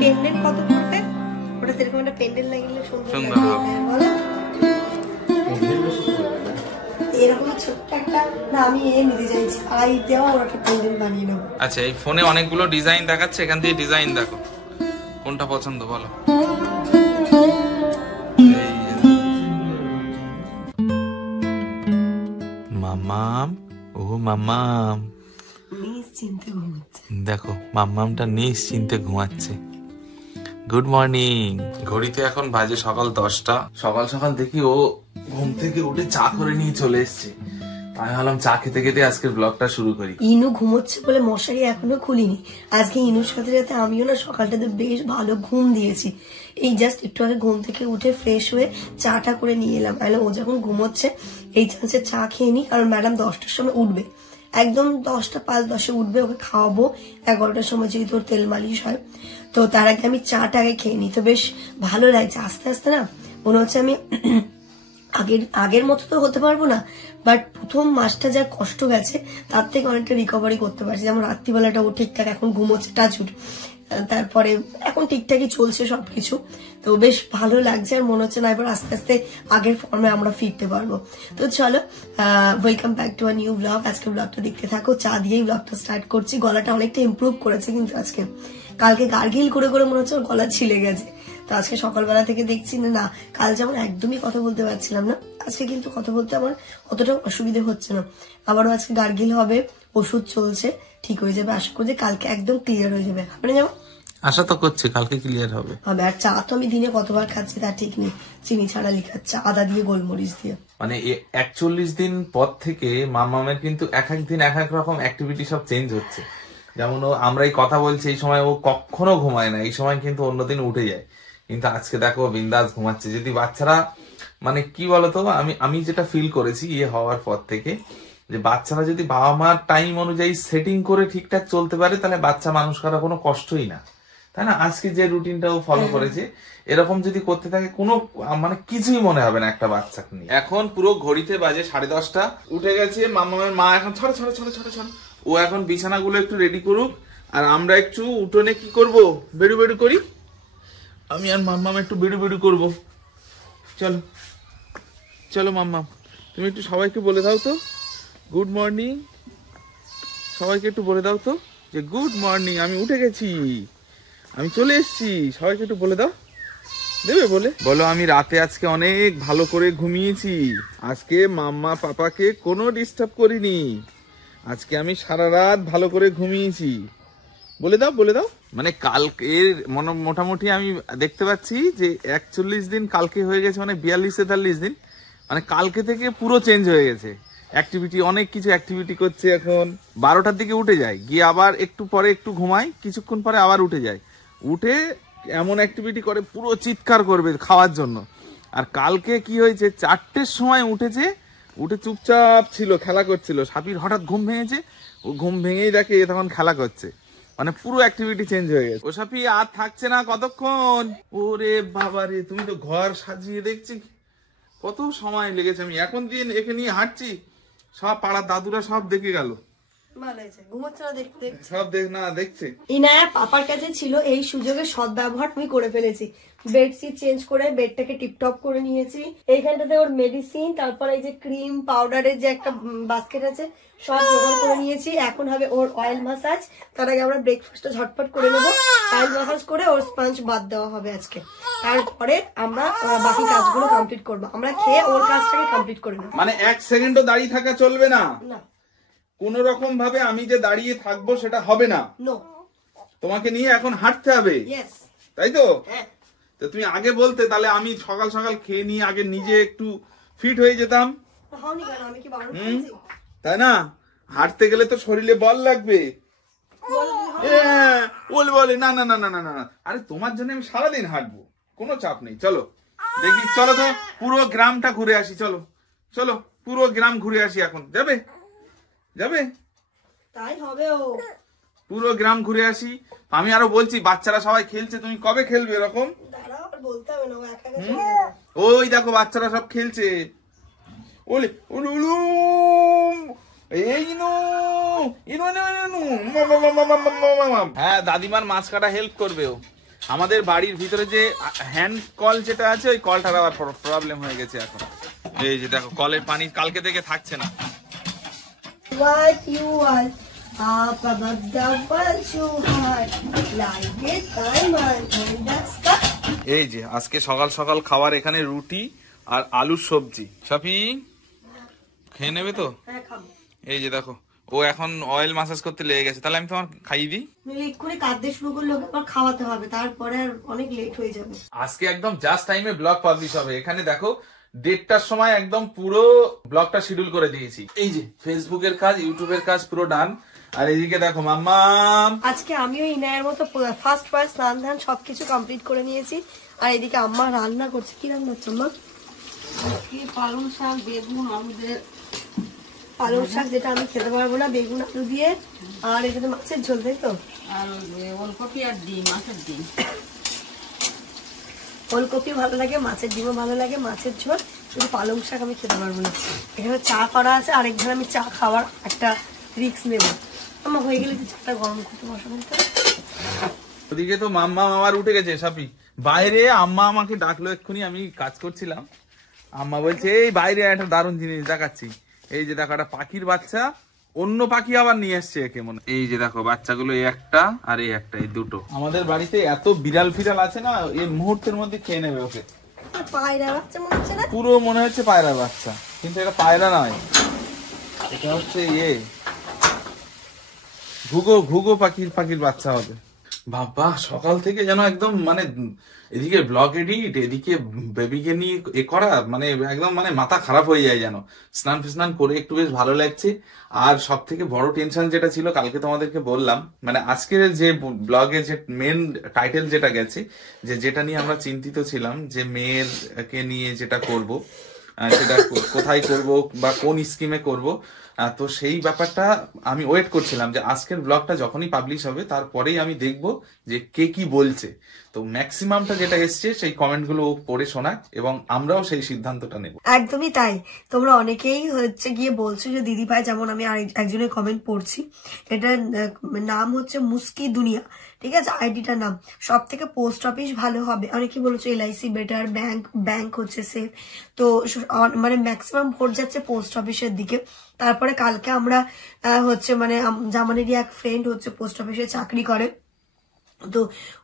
Pendant কত পড়বে? ওটা এরকম একটা পেন্ডেন্ট লাগিয়ে সুন্দর বলো। এরকম ছোট্ট একটা না আমি নিতে চাইছি, আই দেওয়া ওর একটা পেন্ডেন্ট বানিয়ে নেবো। আচ্ছা, এই ফোনে অনেকগুলো ডিজাইন দেখাচ্ছে, এখান থেকে ডিজাইন দেখো কোনটা পছন্দ বলো। মামাম, ও মামাম নিশ্চিন্তে ঘুমাচ্ছে, দেখো মামামটা নিশ্চিন্তে ঘুমাচ্ছে। Good morning. ঘড়িতে এখন বাজে সকাল 10টা। সকাল সকাল দেখি ও ঘুম থেকে উঠে চা করে নিয়ে চলে এসছে। আমি ভাবলাম চা খেতে খেতে আজকের ব্লগটা শুরু করি। ইনু ঘুমোচ্ছে বলে মশারি এখনো খুলিনি। আজকে ইনুর সাথে সাথে আমিও না সকালটাতে বেশ ভালো ঘুম দিয়েছি। এই জাস্ট একটু আগে ঘুম থেকে উঠে ফ্রেশ হয়ে চাটা করে নিয়ে এলাম। ও যখন ঘুমোচ্ছে এই চান্সে চা খেয়ে নি, কারণ ম্যাডাম 10টার সময় উঠবে, একদম 10টা 5-10 উঠবে, ওকে খাওয়াবো 11টার সময় যেহেতু ওর তেল মালিশ হয়। তো তার আগে আমি চাটা আগে খেয়ে নিই, তো বেশ ভালো লাগছে। আস্তে আস্তে না মনে হচ্ছে আমি আগের মতো তো হতে পারবো না, বাট প্রথম মাসটা যা কষ্ট গেছে তার থেকে অনেকটা রিকভারি করতে পারছি। যেমন রাত্রিবেলাটা ও ঠিকঠাক এখন ঘুমোচ্ছে টাচুট, তারপরে এখন ঠিকঠাকই চলছে সবকিছু। তো বেশ ভালো লাগছে, আর মনে হচ্ছে না এবার আস্তে আস্তে আগের ফর্মে আমরা ফিরতে পারবো। তো চলো, welcome back to a new blog. আজকে ব্লগটা দেখতে থাকো। চা দিয়েই ব্লগটা স্টার্ট করছি। গলাটা অনেকটা ইমপ্রুভ করেছে কিন্তু আজকে, কালকে গার্গিল করে করে মনে হচ্ছে ওর গলা ছিলে গেছে। তো আজকে সকালবেলা থেকে দেখছি না, কাল যেমন একদমই কথা বলতে পারছিলাম না, আজকে কিন্তু কথা বলতে আমার অতটা অসুবিধে হচ্ছে না। আবারও আজকে গার্গিল হবে, ওষুধ চলছে, ঠিক হয়ে যাবে। আশা করি কালকে একদম ক্লিয়ার হয়ে যাবে। মানে যেমন আশা তো করছি কালকে ক্লিয়ার হবে। আর চা তো আমি দিনে কতবার খাচ্ছি তা ঠিক নেই, চিনি ছাড়া লিখাচ্ছে, আদা দিয়ে গোলমরিচ দিয়ে। মানে 41 দিন পর থেকে মামামের কিন্তু এক এক দিন এক এক রকম অ্যাক্টিভিটি সব চেঞ্জ হচ্ছে। যেমন আমরা এই কথা বলছি এই সময় ও কখনো ঘুমায় না, এই সময় কিন্তু অন্যদিন উঠে যায়। কিন্তু আজকে দেখো বিন্দাস ঘুমাচ্ছে। যদি বাচ্চারা মানে কি বলতো, আমি যেটা ফিল করেছি হওয়ার পর থেকে, যে বাচ্চারা যদি বাবা মার টাইম অনুযায়ী সেটিং করে ঠিকঠাক চলতে পারে তাহলে বাচ্চা মানুষ করা কোনো কষ্টই না, তাই না? আজকে যে রুটিনটা ও ফলো করেছে এরকম যদি করতে থাকে কোনো মানে কিছুই মনে হবে না একটা বাচ্চাকে নিয়ে। এখন পুরো ঘড়িতে বাজে 10:30 উঠে গেছে মামামের মা। এখন ছড় ছড় ছড় ছড় ছড় ও এখন বিছানাগুলো একটু রেডি করুক, আর আমরা একটু উঠোনে কি করব, বেড়ু বেড়ু করি। আমি আর মাম্মাম একটু বেড়ু বেড়ু করবো। চলো চলো মাম্মাম, তুমি একটু সবাইকে বলে দাও তো গুড মর্নিং। সবাইকে একটু বলে দাও তো যে গুড মর্নিং, আমি উঠে গেছি, আমি চলে এসেছি। সবাইকে একটু বলে দাও, দেবে বলে বলো আমি রাতে আজকে অনেক ভালো করে ঘুমিয়েছি, আজকে মাম্মা পাপাকে কোনো ডিস্টার্ব করিনি, আজকে আমি সারা রাত ভালো করে ঘুমিয়েছি। বলে দাও বলে দাও। মানে কালকে মোটামুটি আমি দেখতে পাচ্ছি যে 41 দিন কালকে হয়ে গেছে, মানে 42-43 দিন, মানে কালকে থেকে পুরো চেঞ্জ হয়ে গেছে। অ্যাক্টিভিটি অনেক কিছু অ্যাক্টিভিটি করছে। এখন 12টার দিকে উঠে যায়, গিয়ে আবার একটু পরে একটু ঘুমায়, কিছুক্ষণ পরে আবার উঠে যায়, উঠে এমন অ্যাক্টিভিটি করে পুরো চিৎকার করবে খাওয়ার জন্য। আর কালকে কি হয়েছে, 4টের সময় উঠেছে, উঠে চুপচাপ ছিল, খেলা করছিল। সাপির হঠাৎ ঘুম ভেঙেছে, ও ঘুম ভেঙেই দেখে তখন খেলা করছে, মানে পুরো অ্যাক্টিভিটি চেঞ্জ হয়ে গেছে। ও সাপি আর থাকছে না কতক্ষণ। ওরে বাবা রে, তুমি তো ঘর সাজিয়ে দেখছি কত সময় লেগেছে। আমি এখন দিয়ে একে নিয়ে হাঁটছি, সব পাড়ার দাদুরা সব দেখে গেল। ইনায়া পাপার কাছে ছিল, এই সুযোগে সদ্ব্যবহার আমি করে ফেলেছি। বেডশিট চেঞ্জ করে বেডটাকে টিপটপ করে নিয়েছি। এইখানটাতে ওর মেডিসিন, তারপর এই যে ক্রিম পাউডারের যে একটা বাস্কেট আছে সব জোগাড় করে নিয়েছি। এখন হবে ওর অয়েল মাসাজ। তার আগে আমরা ব্রেকফাস্টটা ঝটপট করে নেবো, অয়েল মাসাজ করে ওর স্পঞ্জ বাদ দেওয়া হবে আজকে। তারপরে আমরা বাকি কাজগুলো কমপ্লিট করবো, আমরা খেয়ে ওর কাজটাকে কমপ্লিট করে নেবো। মানে 1 সেকেন্ডও দাঁড়িয়ে থাকা চলবে না, কোন রকম ভাবে আমি যে দাঁড়িয়ে থাকবো সেটা হবে না। তোমাকে নিয়ে এখন হাঁটতে হবে, তাই তো? তো তুমি আগে বলতে, তাহলে আমি সকাল সকাল খেয়ে নিয়ে আগে নিজে একটু ফিট হয়ে যেতাম, তাই না? হাঁটতে গেলে তো শরীরে বল লাগবে। বলে বলে না না না না না না, আরে তোমার জন্য আমি সারাদিন হাঁটবো, কোনো চাপ নেই। চলো দেখি, চলো তো পুরো গ্রামটা ঘুরে আসি। চলো চলো পুরো গ্রাম ঘুরে আসি। এখন যাবে যাবে? তাই হবে, ও পুরো গ্রাম ঘুরে আসি। আমি আরো বলছি বাচ্চারা সবাই খেলছে, তুমি কবে খেলবে এরকম? ওই দেখো বাচ্চারা সব খেলছে। হ্যাঁ, দাদিমার মাছ কাটা হেল্প করবে ও। আমাদের বাড়ির ভিতরে যে হ্যান্ড কল যেটা আছে ওই কলটার আবার প্রবলেম হয়ে গেছে এখন। এই যে দেখো কলের পানি কালকে থেকে থাকছে না। What you want? Up above the world so hard, like a diamond in the sky. এই যে আজকে সকাল সকাল খাবার এখানে রুটি আর আলুর সবজি। সাফি খেয়ে নেবে তো? হ্যাঁ খাবো। এই যে দেখো ও এখন অয়েল মাসাজ করতে লেগে গেছে, তাহলে আমি তোমার খাইয়ে দিই। এক্ষুনি কাঁদতে শুরু করলে ওকে আবার খাওয়াতে হবে, তারপরে আর অনেক লেট হয়ে যাবে। আজকে একদম জাস্ট টাইমে ব্লগ পাবলিশ হবে। এখানে দেখো 1:30টার সময় একদম পুরো ব্লগটা শিডিউল করে দিয়েছি। এই যে ফেসবুকের কাজ, ইউটিউবের কাজ পুরো ডান। আর এইদিকে দেখো মাম্মাম, আজকে আমিও ইনায়ের মতো ফার্স্ট স্নান ধান সবকিছু কমপ্লিট করে নিয়েছি। আর এদিকে আম্মা রান্না করছে। কি রান্না হচ্ছে আম্মা? পালং শাক, বেগুন, আলুদের পালং শাক, যেটা আমি খেতে পারবো না, বেগুন আলু দিয়ে। আর এখানে মাছের ঝোল, তাই তো? আর ওলকপি আর ডিম, মাছের ডিম। ওলকপি ভালো লাগে, মাছের ডিমও ভালো লাগে, মাছের ঝোল। শুধু পালং শাক আমি খেতে পারবো না। এখানে চা করা আছে, আরেকজন আমি চা খাওয়ার একটা রিস্ক নেব। আমার হয়ে গেলে চাটা গরম করতে বসাবেন তো। ওদিকে তো মাম্মা আমার উঠে গেছে। সাপি বাইরে আম্মা আমাকে ডাকলো এক্ষুনি, আমি কাজ করছিলাম। আম্মা বলছে এই বাইরে একটা দারুণ জিনিস দেখাচ্ছি। এই যে দেখো একটা পাখির বাচ্চা, অন্য পাখি আবার নিয়ে এসছে একে মনে। এই যে দেখো বাচ্চাগুলো, এই একটা আর এই একটা, এই দুটো। আমাদের বাড়িতে এত বিড়াল ফিরাল আছে না, এই মুহূর্তের মধ্যে খেয়ে নেবে ওকে। পায়রা বাচ্চা মনে হচ্ছে না? পুরো মনে হচ্ছে পায়রা বাচ্চা, কিন্তু এটা পায়রা নয়, এটা হচ্ছে ঘুঘো পাখির বাচ্চা হবে। বাবা সকাল থেকে যেন একদম মানে এদিকে ব্লগ এডিট, এদিকে বেবিকে নিয়ে এ করা, মানে একদম মানে মাথা খারাপ হয়ে যায় যেন। স্নান করে একটু বেশ ভালো লাগছে। আর সব থেকে বড় টেনশন যেটা ছিল, কালকে তোমাদেরকে বললাম, মানে আজকের যে ব্লগে যে মেন টাইটেল যেটা গেছে, যেটা নিয়ে আমরা চিন্তিত ছিলাম, যে মেয়েরকে নিয়ে যেটা করব, সেটা কোথায় করব বা কোন স্কিমে করব। তো সেই ব্যাপারটা আমি ওয়েট করছিলাম যে আজকের ব্লগটা যখনই পাবলিশ হবে তারপরেই আমি দেখব যে কে কি বলছে। তো ম্যাক্সিমামটা যেটা এসছে সেই কমেন্টগুলো পড়ে শোনাক এবং আমরাও সেই সিদ্ধান্তটা নেব। একদমই তাই। তোমরা অনেকেই হচ্ছে গিয়ে বলছো যে দিদি ভাই, যেমন আমি একজনের কমেন্ট পড়ছি, এটার নাম হচ্ছে মুস্কি দুনিয়া, ঠিক আছে আইডিটার নাম। সব থেকে পোস্ট অফিস ভালো হবে, অনেকে বলেছো LIC বেটার, ব্যাংক হচ্ছে সেফ। তো মানে ম্যাক্সিমাম ভোট যাচ্ছে পোস্ট অফিসের দিকে। তারপরে কালকে আমরা হচ্ছে মানে জামানেরই এক ফ্রেন্ড হচ্ছে পোস্ট অফিসে চাকরি করে, তো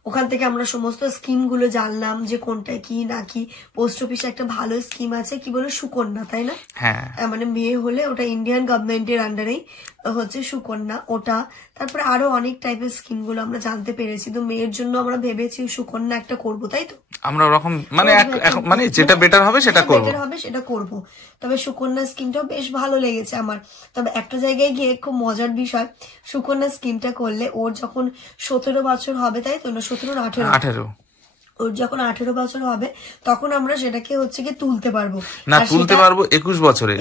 ওখান থেকে আমরা সমস্ত স্কিম গুলো জানলাম যে কোনটা কি না কি। পোস্ট অফিসে একটা ভালো স্কিম আছে, কি বলে সুকন্যা, তাই না? হ্যাঁ, মানে মেয়ে হলে ওটা ইন্ডিয়ান গভর্নমেন্টের আন্ডারেই হচ্ছে সুকন্যা ওটা। তারপরে আরো অনেক টাইপের স্কিম গুলো আমরা জানতে পেরেছি। তো মেয়ের জন্য আমরা ভেবেছি সুকন্যা একটা করবো, তাই তো? আমরা ওরকম মানে মানে যেটা বেটার হবে সেটা করব। তবে সুকন্যা স্কিমটাও বেশ ভালো লেগেছে আমার। তবে একটা জায়গায় গিয়ে খুব মজার বিষয়, সুকন্যা স্কিমটা করলে ওর যখন 17 বছর হবে, তাই তো? না 17 না 18, ওর যখন 18 বছর হবে তখন আমরা সেটাকে হচ্ছে কি তুলতে পারবো। না তুলতে পারবো 21 বছরে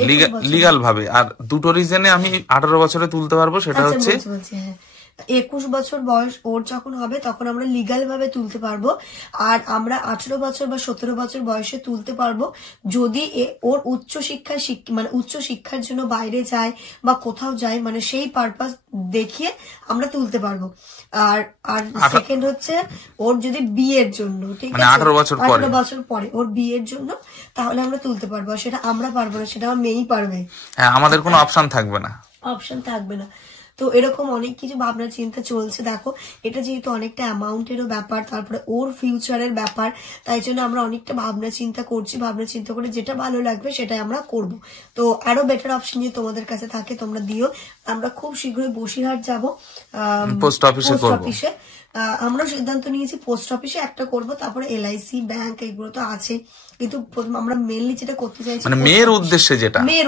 লিগাল ভাবে। আর দুটো রিজনে আমি 18 বছরে তুলতে পারবো, সেটা হচ্ছে 21 বছর বয়স ওর যখন হবে তখন আমরা লিগাল ভাবে তুলতে পারবো। আর আমরা 18 বছর বা 17 বছর বয়সে তুলতে পারবো যদি ওর উচ্চ শিক্ষার জন্য বাইরে যায় বা কোথাও যায়, মানে সেই পারপাস দেখিয়ে আমরা তুলতে পারবো। আর সেকেন্ড হচ্ছে ওর যদি বিয়ের জন্য, ঠিক আছে, 18 বছর পরে ওর বিয়ের জন্য, তাহলে আমরা তুলতে পারবো। সেটা আমরা পারবো না, সেটা আমার মেয়েই পারবে। হ্যাঁ, আমাদের কোনো অপশন থাকবে না। তো এরকম অনেক কিছু ভাবনা চিন্তা চলছে। দেখো এটা যেহেতু অনেকটা অ্যামাউন্টেরও ব্যাপার, তারপরে ওর ফিউচারের ব্যাপার, তাই জন্য আমরা অনেকটা ভাবনা চিন্তা করে যেটা ভালো লাগবে সেটাই আমরা করব। তো আরো বেটার অপশন যদি তোমাদের কাছে থাকে তোমরা দিও। আমরা খুব শীঘ্রই বসিরহাট যাবো পোস্ট অফিসে। আমরা সিদ্ধান্ত নিয়েছি পোস্ট অফিসে একটা করব, তারপরে LIC ব্যাংক এগুলো তো আছে, কিন্তু আমরা মেনলি যেটা করতে চাইছি মানে মেয়ের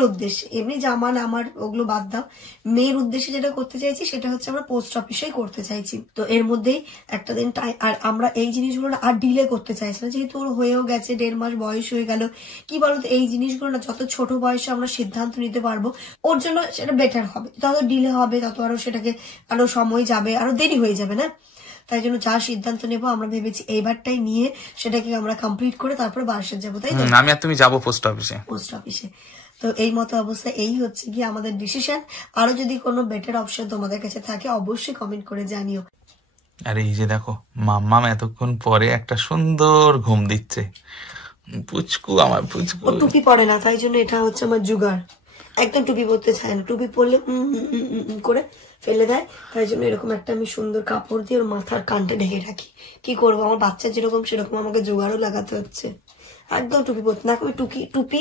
উদ্দেশ্যে, এমনি জামান আমার ওগুলো বাদ দাও, মেয়ের উদ্দেশ্যে যেটা করতে চাইছি সেটা হচ্ছে আমরা পোস্ট অফিসেই করতে চাইছি। তো এর মধ্যেই একটা দিন আর আমরা এই জিনিসগুলো আর ডিলে করতে চাইছি না, যেহেতু ওর হয়েও গেছে 1.5 মাস বয়স হয়ে গেল। কি বলতো, এই জিনিসগুলো না যত ছোট বয়সে আমরা সিদ্ধান্ত নিতে পারবো ওর জন্য সেটা বেটার হবে। যত ডিলে হবে তত আরো সেটাকে আরো সময় যাবে, আরো দেরি হয়ে যাবে না। তাই জন্য যা সিদ্ধান্ত নেব আমরা ভেবেছি এইবারটাই নিয়ে সেটাকে আমরা কমপ্লিট করে তারপরে বারাসাত যাবো, তাই তো? আমি আর তুমি যাবো পোস্ট অফিসে। তো এই মতো অবস্থা, এই হচ্ছে কি আমাদের ডিসিশন। আরো যদি কোনো বেটার অপশন তোমাদের কাছে থাকে অবশ্যই কমেন্ট করে জানিও। আর এই যে দেখো মাম্মাম এতক্ষণ পরে একটা সুন্দর ঘুম দিচ্ছে। পুচকু আমার পুচকু। ও টুপি পরে না, তাই জন্য এটা হচ্ছে আমার জুগার। একদম টুপি পরতে চায় না, টুপি পরলে করে ফেলে দেয়। তাই জন্য এরকম একটা আমি সুন্দর কাপড় দিয়ে ওর মাথার কানটা ঢেকে রাখি। কি করবো, আমার বাচ্চা যেরকম সেরকম আমাকে জোগাড়ও লাগাতে হচ্ছে। একদম টুপি পরতে না, আমি টুপি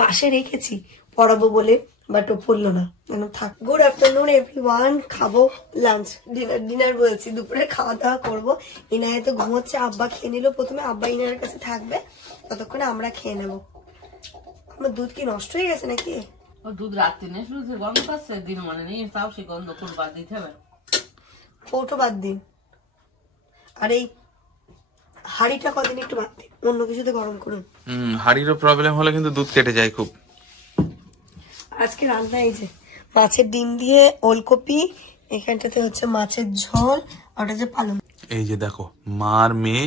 পাশে রেখেছি পরাবো বলে, বাট ও পরলো না, কেন থাক। গুড আফটারনুন এভরিওয়ান, খাবো লাঞ্চ, ডিনার বলছি, দুপুরে খাওয়া দাওয়া করবো। ইনায় তো ঘুমোচ্ছে, আব্বা খেয়ে নিল প্রথমে, আব্বা ইনার কাছে থাকবে, ততক্ষণে আমরা খেয়ে নেবো। আমার দুধ কি নষ্ট হয়ে গেছে নাকি? ও দুধ রাত্রি নেই, শুধু গন্ধ পাচ্ছে, দিন মানে নেই, তাও সে গন্ধ কোন বাদ দিতে হবে। কৌটো বাদ দিন, আর এই হাড়িটা কদিন একটু বাদ দিন, অন্য কিছুতে গরম করুন। হাড়িরও প্রবলেম হলে কিন্তু দুধ কেটে যায় খুব। আজকে রান্না এই যে মাছের ডিম দিয়ে ওলকপি, এখানটাতে হচ্ছে মাছের ঝোল, আর ওটা যে পালং। এই যে দেখো মার মেয়ে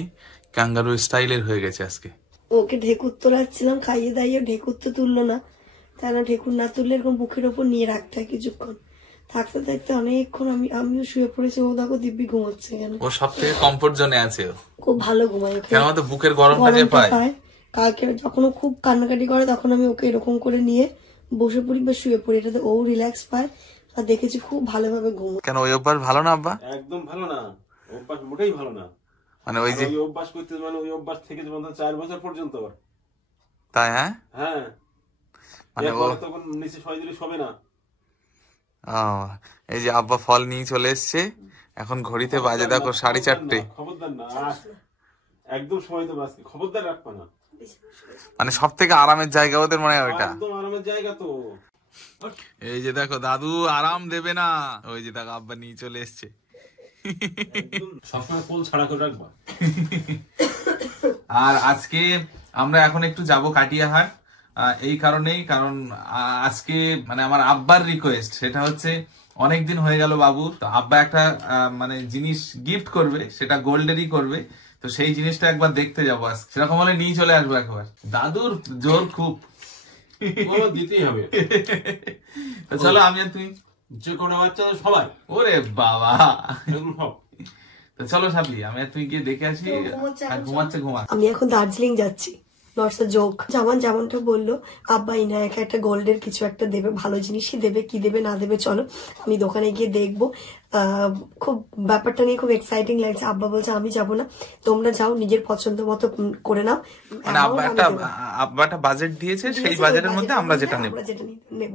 ক্যাঙ্গারু স্টাইলের হয়ে গেছে আজকে। ওকে ঢেকুর তোলাচ্ছিলাম, খাইয়ে দাইয়ে ঢেকুর তো তুললো না, তাই না, ঢেকুর না তুললে এরকম বুকের ওপর নিয়ে রাখতে হয় কিছুক্ষণ, থাকতে থাকতে অনেকক্ষণ আমিও শুয়ে পড়েছি। ও দেখো দিব্যি ঘুমোচ্ছে, কেন ও সব থেকে কমফোর্ট জোনে আছে, খুব ভালো ঘুমায়, ওকে কেন তো বুকের গরমটা যে পায়। কালকে যখন ও খুব কান্নাকাটি করে তখন আমি ওকে এরকম করে নিয়ে বসে পড়ি বা শুয়ে পড়ি, এটাতে ও রিল্যাক্স পায়, আর দেখেছি খুব ভালোভাবে ঘুম। কেন ওই অভ্যাস ভালো না আব্বা? একদম ভালো না, অভ্যাস মোটেই ভালো না। মানে ওই যে ওই অভ্যাস করতে, মানে ওই অভ্যাস থেকে যেমন 4 বছর পর্যন্ত। তাই? হ্যাঁ হ্যাঁ, মানে ও তখন নিচে শোয় দিলে শোবে না। এই যে আব্বা ফল নিয়ে চলে এসছে, এখন ঘড়িতে বাজে দেখো 4:30। খবরদার না, একদম সময় তো বাঁচতে, খবরদার রাখবা না। মানে সব থেকে আরামের জায়গা ওদের মনে হয় ওইটা। একদম আরামের জায়গা তো। এই যে দেখো দাদু আরাম দেবে না, ওই যে দেখো আব্বা নিয়ে চলে এসছে। সবসময় কোল ছাড়া করে রাখবা। আর আজকে আমরা এখন একটু যাব কাটিয়াহাট, এই কারণেই, কারণ আজকে মানে আমার আব্বার রিকোয়েস্ট, সেটা হচ্ছে অনেকদিন হয়ে গেল বাবু, তো আব্বা একটা মানে জিনিস গিফট করবে, সেটা গোল্ডেরই করবে, তো সেই জিনিসটা একবার দেখতে যাবো আজকে। সেরকম হলে নিয়ে চলে আসবো একবার। দাদুর জোর খুব, দিতেই হবে। তো চলো আমি আর তুমি, যে কোনো বাচ্চা সবাই, ওরে বাবা, সব। তো চলো সাবলি, আমি আর তুই গিয়ে দেখে আসি। ঘুমাচ্ছে ঘুমা। আমি এখন দার্জিলিং যাচ্ছি, নটস আ জোক। যেমনটা বললো আব্বা ইনায়াকে একটা গোল্ডের কিছু একটা দেবে, ভালো জিনিসই দেবে, কি দেবে না দেবে চলো আমি দোকানে গিয়ে দেখবো। খুব ব্যাপারটা নিয়ে খুব এক্সাইটিং লাগছে। আব্বা বলছে আমি যাবো না, তোমরা যাও, নিজের পছন্দ মতো করে নাও। মানে আব্বা একটা বাজেট দিয়েছে, সেই বাজেটের মধ্যে আমরা যেটা নেব।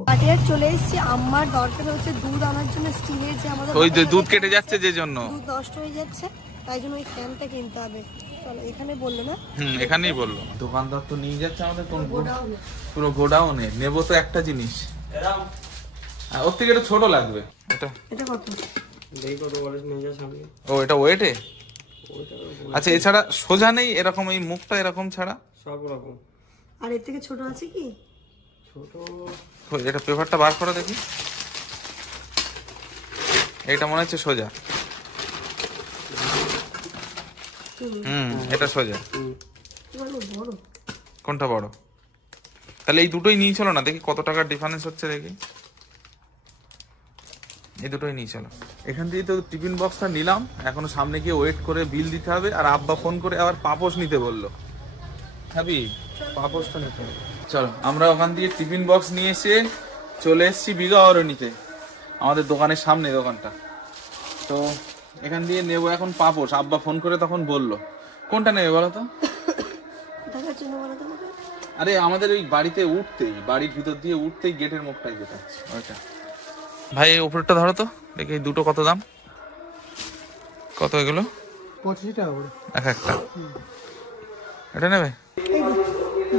কাটিয়ার চলে এসেছি, আমার দরকার হচ্ছে দুধ আনার জন্য স্টিলের, যে আমাদের ওই দুধ কেটে যাচ্ছে যে জন্য, দুধ নষ্ট হয়ে যাচ্ছে, তাই জন্য ওই ক্যানটা কিনতে হবে। চলো এখানে বললো না, এখানেই বললো। দোকানদার তো নিয়ে যাচ্ছে আমাদের কোন পুরো গোডাউনে। নেবো তো একটা জিনিস, ওর থেকে এটা ছোট লাগবে। এটা কত? ও এটা ওয়েটে? আচ্ছা, এছাড়া সোজা নেই এরকম, এই মুখটা এরকম ছাড়া সব রকম। আর এর থেকে ছোট আছে কি? ছোট এটা পেপারটা বার করে দেখি, এটা মনে হচ্ছে সোজা। এটা সোজা। বড় কোনটা বড়? তাহলে এই দুটোই নিয়ে চলো না, দেখি কত টাকার ডিফারেন্স হচ্ছে দেখি। এই দুটোই নিয়ে চলো। এখান দিয়ে তো টিফিন বক্সটা নিলাম, এখনো সামনে গিয়ে ওয়েট করে বিল দিতে হবে। আর আব্বা ফোন করে আবার পাপোশ নিতে বললো, খাবি? পাপোশটা নিতে হবে। চলো আমরা ওখান দিয়ে টিফিন বক্স নিয়ে এসে চলে এসেছি বিঘা অরণিতে, আমাদের দোকানের সামনে দোকানটা। তো এখান দিয়ে নেবো এখন পাপোশ। আব্বা ফোন করে তখন বললো। কোনটা নেবে বলো তো? আরে আমাদের ওই বাড়িতে উঠতেই, বাড়ির ভিতর দিয়ে উঠতেই গেটের মুখটাই যেটা ওইটা। ভাই এই উপরটা ধরো তো দেখি, দুটো কত দাম? কত এগুলো? 25 টাকা করে এক একটা। এটা নেবে?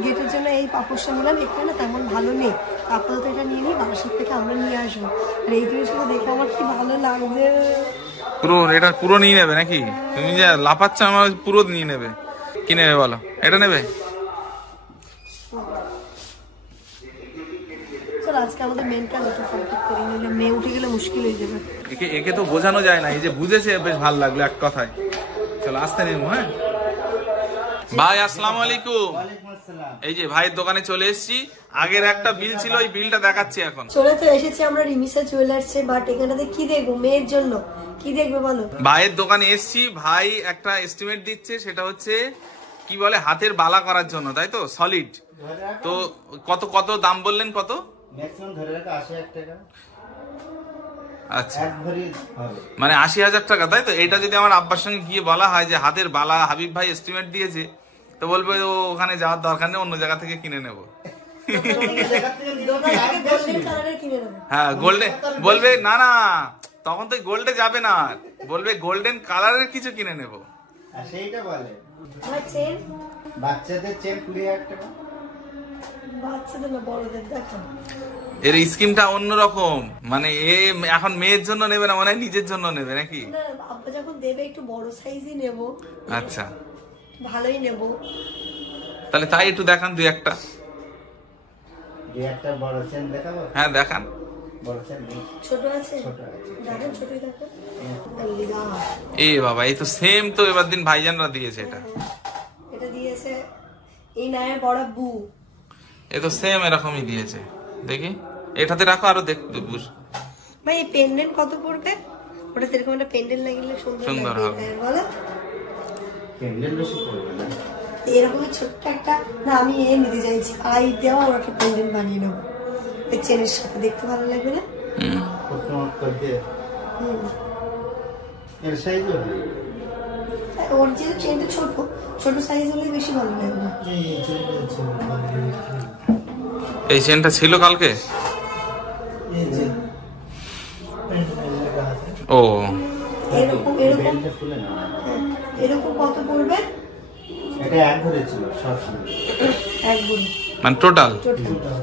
গেটের জন্য এই পাপোশটা নিলাম, এখানে তেমন ভালো নেই, আপাতত এটা নিয়ে নিই, বারাসাত থেকে আমরা নিয়ে আসবো। আর এই জিনিসগুলো দেখে আমার কি ভালো লাগবে। পুরো এটা পুরো নিয়ে নেবে নাকি? তুমি যা লাফাচ্ছ আমার, পুরো নিয়ে নেবে। কি নেবে বলো? এটা নেবে? চলো আজকে আমাদের মেন কাজ একটু কমপ্লিট করে নিলে, মেয়ে উঠে গেলে মুশকিল হয়ে যাবে। একে তো বোঝানো যায় না, এই যে বুঝেছে বেশ ভালো লাগলো এক কথায়। চলো আসতে নেবো। হ্যাঁ ভাই, আসসালামু আলাইকুম। এই যে ভাইয়ের দোকানে চলে এসেছি, আগের একটা বিল ছিল, ওই বিলটা দেখাচ্ছি এখন। চলে তো এসেছি আমরা রিমিসা জুয়েলার্সে, বাট এখানটাতে কি দেখবো, মেয়ের জন্য কি দেখবে বলো? ভাইয়ের দোকানে এসছি, ভাই একটা এস্টিমেট দিচ্ছে, সেটা হচ্ছে কি বলে হাতের বালা করার জন্য, তাই তো? সলিড। তো কত কত দাম বললেন? কত? ম্যাক্সিমাম ধরে রাখা 80,000 টাকা। আচ্ছা, এক ভরি হবে মানে 80,000 টাকা, তাই তো? এটা যদি আমার আব্বার সঙ্গে গিয়ে বলা হয় যে হাতের বালা হাবিব ভাই এস্টিমেট দিয়েছে, তো বলবে ও ওখানে যাওয়ার দরকার নেই, অন্য জায়গা থেকে কিনে নেবো। দোকান থেকে গোল্ডেন কালারের কিনে নেবো। হ্যাঁ, গোল্ডেন বলবে, না না তখন তো গোল্ডে যাবে না, বলবে গোল্ডেন কালারের কিছু কিনে নেবো। আর সেইটা বলে আমার চেন, বাচ্চাদের চেন 20,000 টাকা। বাচ্চাদের না বড়দের, দেখো এর স্কিমটা অন্যরকম, মানে এ এখন মেয়ের জন্য নেবে না, মানে নিজের জন্য নেবে নাকি? না, আব্বা যখন দেবে একটু বড় সাইজই নেবো, আচ্ছা, ভালোই নেবো। তাহলে তাই একটু দেখান দুই একটা। দুই একটা বড় চেন দেখাবো? হ্যাঁ দেখান। বড় চেন নেই, ছোট আছে, ছোট আছে। দেখেন ছোটই দেখো। আল্লিগা, এ বাবা, এই তো সেম তো এবার দিন ভাইজানরা দিয়েছে এটা। এটা দিয়েছে এই নায়ের বড় বু। এ তো সেম এরকমই দিয়েছে, দেখি এটাতে রাখো আরো দেখ বুঝ। ভাই এই পেন্ডেন্ট কত পড়বে? ওটা এরকম একটা পেন্ডেন্ট লাগিয়ে সুন্দর সুন্দর লাগবে, হবে। বলো? পেন্ডেল বেশি পড়বে না। এরকমই ছোট্ট একটা, না আমি এ নিতে চাইছি, আই দেওয়া ওর একটা পেন্ডেন্ট বানিয়ে নেবো, ওই চেনের সাথে দেখতে ভালো লাগবে না? প্রথমত করতে হুম। এর সাইজও হবে। ওর যে চেনটা ছোট, ছোট সাইজ হলে বেশি ভালো লাগবে। এই চেনটা ছিল কালকে। ও এরকম এরকম বেলটা খুলে না। হ্যাঁ, এরকম কত পড়বে? এটা এক ভরি ছিল সব সময়। এক গুণ মানে টোটাল টোটাল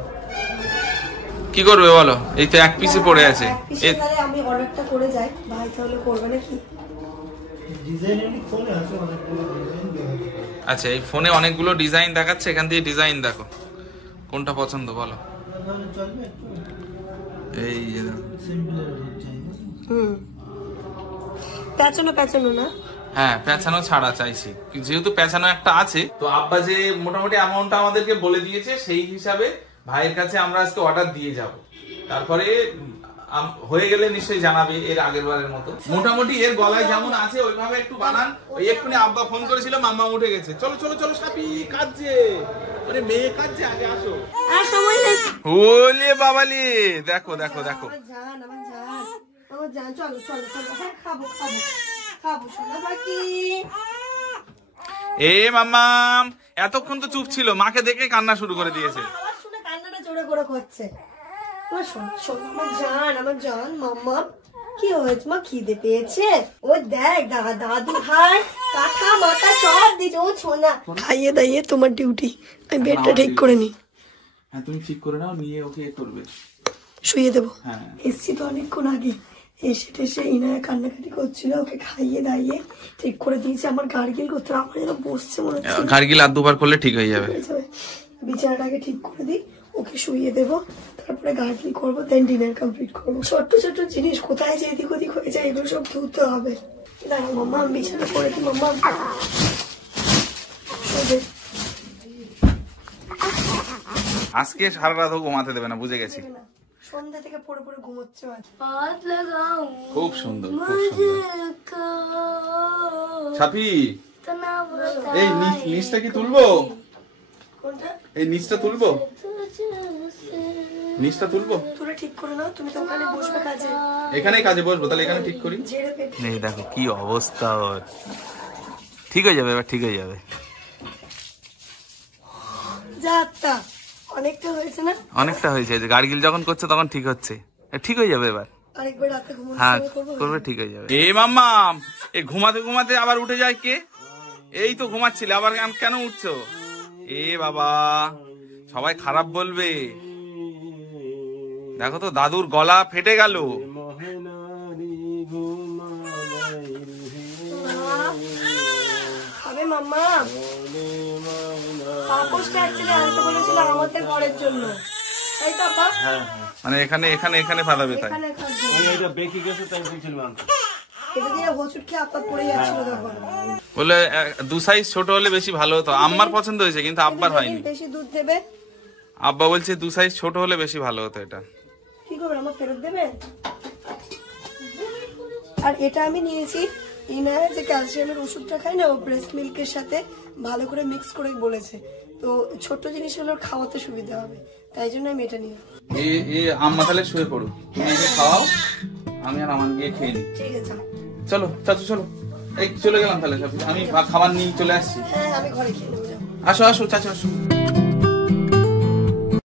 কি করবে বলো? এই তো এক পিসে পড়ে আছে। এক পিসে তাহলে আমি অর্ডারটা করে যাই, ভাই তাহলে করবে নাকি? ডিজাইন ফোনে আছে অনেকগুলো ডিজাইন দেওয়া আছে। আচ্ছা, এই ফোনে অনেকগুলো ডিজাইন দেখাচ্ছে, এখান থেকে ডিজাইন দেখো কোনটা পছন্দ বলো। তাহলে চলবে একটু এই যে দেখো। সিম্পলের ডিজাইন। হুম, পেছনো পেছনো না, হ্যাঁ পেছানো ছাড়া চাইছি, যেহেতু পেছানো একটা আছে। তো আব্বা যে মোটামুটি অ্যামাউন্টটা আমাদেরকে বলে দিয়েছে, সেই হিসাবে ভাইয়ের কাছে আমরা আজকে অর্ডার দিয়ে যাব। তারপরে হয়ে গেলে নিশ্চয়ই জানাবে এর আগের বারের মতো। মোটামুটি এর গলায় যেমন আছে ওইভাবে একটু বানান। ওই এক্ষুনি আব্বা ফোন করেছিল, মাম্মা উঠে গেছে, চলো চলো চলো সাপি কাঁদছে, আরে মেয়ে কাঁদছে, আগে আসো। আর সময় নেই। ওলে বাবালি, দেখো দেখো দেখো, আমার জান, আমার জান, আমার জান, চলো চলো চলো, হ্যাঁ খাবো খাবো খাবো সোনা পাখি। এ মাম্মাম এতক্ষণ তো চুপ ছিল, মাকে দেখে কান্না শুরু করে দিয়েছে। আবার শুনে কান্নাটা জোরে করে করছে। আমার শোন শোন, আমার জান, আমার জান, মাম্মা কি হয়েছে? মা খিদে পেয়েছে? ও দেখ দাদু ভাই কাঁথা মাথা সব দিচ্ছে, ও ছোনা খাইয়ে দাইয়ে তোমার ডিউটি। আমি বেডটা ঠিক করে নি, হ্যাঁ তুমি ঠিক করে নাও, নিয়ে ওকে করবে, শুয়ে দেবো। হ্যাঁ এসছি তো অনেকক্ষণ আগে, এসে টেসে ইনায় কান্নাকাটি করছিল, ওকে খাইয়ে দাইয়ে ঠিক করে দিয়েছি। আমার গার্গিল করতে আমার যেন বসছে মনে হচ্ছে। গার্গিল আর দুবার করলে ঠিক হয়ে যাবে। বিছানাটাকে ঠিক করে দিই, ওকে শুইয়ে দেবো, তারপরে গার্গিল করবো, দেন ডিনার কমপ্লিট করবো। ছোট্ট ছোট্ট জিনিস কোথায় যে এদিক ওদিক হয়ে যায়, এগুলো সব ধুতে হবে। দাঁড়াও মাম্মা, আমি বিছানা করে দিই। মাম্মা আজকে সারা রাত ঘুমাতে দেবে না, বুঝে গেছি। সন্ধ্যা থেকে পড়ে পড়ে ঘুমোচ্ছে। খুব সুন্দর, খুব সুন্দর। সাপি, এই নিচটা কি তুলবো? কোনটা? এই নিচটা তুলবো, নিচটা তুলবো। তুলে ঠিক করে নাও, তুমি তো ওখানে বসবে কাজে। এখানেই কাজে বসবো, তাহলে এখানে ঠিক করি। ঝেড়ে পেট এই দেখো কি অবস্থা ওর। ঠিক হয়ে যাবে এবার, ঠিক হয়ে যাবে। যাত্রা অনেকটা হয়েছে না? অনেকটা হয়েছে, যে গার্গিল যখন করছে তখন ঠিক হচ্ছে, ঠিক হয়ে যাবে এবার। আরেকবার রাতে ঘুমোতে হ্যাঁ করবো। করবে, ঠিক হয়ে যাবে। এ মাম্মা, এ ঘুমাতে ঘুমাতে আবার উঠে যায় কে? এই তো ঘুমাচ্ছিলে, আবার কেন উঠছো? এ বাবা, সবাই খারাপ বলবে। দেখো তো দাদুর গলা ফেটে গেল। খাবে মাম্মা? পাপোশটা অ্যাকচুয়ালি আনতে বলেছিল আমাদের ঘরের জন্য, তাই তো আপা? মানে এখানে এখানে এখানে ফাদাবে, তাই এখানে খাওয়ার জন্য। আমি এটা বেঁকে গেছে তাই বলছিলাম আনতে। এটা দিয়ে হোঁচট খেয়ে আপা পড়ে যাচ্ছিল তখন। বলে দু সাইজ ছোট হলে বেশি ভালো হতো। আম্মার পছন্দ হয়েছে কিন্তু আব্বার হয়নি। বেশি দুধ দেবে? আব্বা বলছে দু সাইজ ছোট হলে বেশি ভালো হতো। এটা কি করবে, আমার ফেরত দেবে? আর এটা আমি নিয়েছি ইনায়া যে ক্যালসিয়ামের ওষুধটা খাই না, ও ব্রেস্ট মিল্কের সাথে ভালো করে মিক্স করে বলেছে, তো ছোট্ট জিনিসগুলো খাওয়াতে সুবিধা হবে, তাই জন্য আমি এটা নিয়ে। আম্মা তাহলে শুয়ে পড়ো, তুমি একে খাওয়াও, আমি আর আমান গিয়ে খেয়ে নিই। ঠিক আছে চলো চাচু চলো, এই চলে গেলাম তাহলে, আমি খাবার নিয়ে চলে আসছি। হ্যাঁ আমি ঘরে খেয়ে নেবো। আসো আসো চাচু আসো।